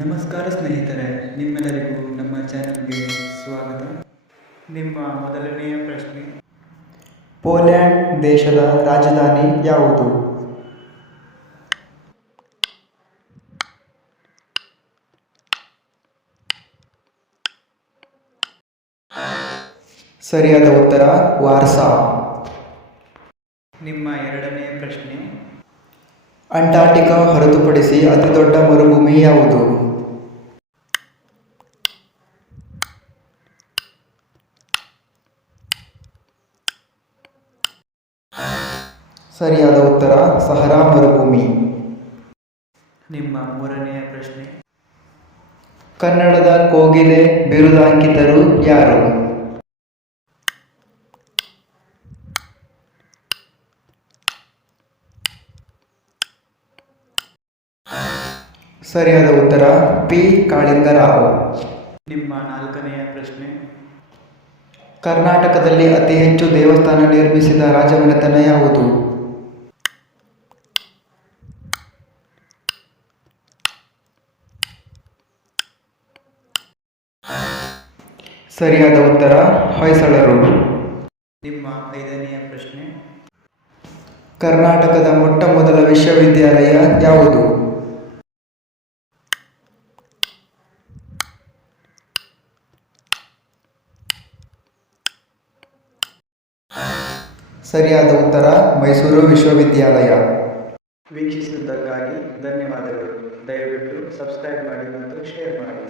ನಮಸ್ಕಾರ ಸ್ನೇಹಿತರೆ, ನಿಮ್ಮೆಲ್ಲರಿಗೂ ನಮ್ಮ ಚಾನೆಲ್ಗೆ ಸ್ವಾಗತ. ನಿಮ್ಮ ಮೊದಲನೆಯ ಪ್ರಶ್ನೆ, ಪೋಲ್ಯಾಂಡ್ ದೇಶದ ರಾಜಧಾನಿ ಯಾವುದು? ಸರಿಯಾದ ಉತ್ತರ ವಾರ್ಸಾ. ನಿಮ್ಮ ಎರಡನೆಯ ಪ್ರಶ್ನೆ, ಅಂಟಾರ್ಟಿಕಾ ಹೊರತುಪಡಿಸಿ ಅತಿದೊಡ್ಡ ಮರುಭೂಮಿ ಯಾವುದು? ಸರಿಯಾದ ಉತ್ತರ ಸಹರಾ ಮರುಭೂಮಿ. ನಿಮ್ಮ ಮೂರನೆಯ ಪ್ರಶ್ನೆ, ಕನ್ನಡದ ಕೋಗಿಲೆ ಬಿರುದಾಂಕಿತರು ಯಾರು? ಸರಿಯಾದ ಉತ್ತರ ಪಿ ಕಾಳಿಂಗರಾವ್. ನಿಮ್ಮ ನಾಲ್ಕನೆಯ ಪ್ರಶ್ನೆ, ಕರ್ನಾಟಕದಲ್ಲಿ ಅತಿ ಹೆಚ್ಚು ದೇವಸ್ಥಾನ ನಿರ್ಮಿಸಿದ ರಾಜಮನೆತನ ಯಾವುದು? ಸರಿಯಾದ ಉತ್ತರ ಹೊಯ್ಸಳರು. ನಿಮ್ಮ ಐದನೆಯ ಪ್ರಶ್ನೆ, ಕರ್ನಾಟಕದ ಮೊಟ್ಟ ಮೊದಲ ವಿಶ್ವವಿದ್ಯಾಲಯ ಯಾವುದು? ಸರಿಯಾದ ಉತ್ತರ ಮೈಸೂರು ವಿಶ್ವವಿದ್ಯಾಲಯ. ವೀಕ್ಷಿಸಿದ್ದಕ್ಕಾಗಿ ಧನ್ಯವಾದಗಳು. ದಯವಿಟ್ಟು ಸಬ್ಸ್ಕ್ರೈಬ್ ಮಾಡಿ ಮತ್ತು ಶೇರ್ ಮಾಡಿ.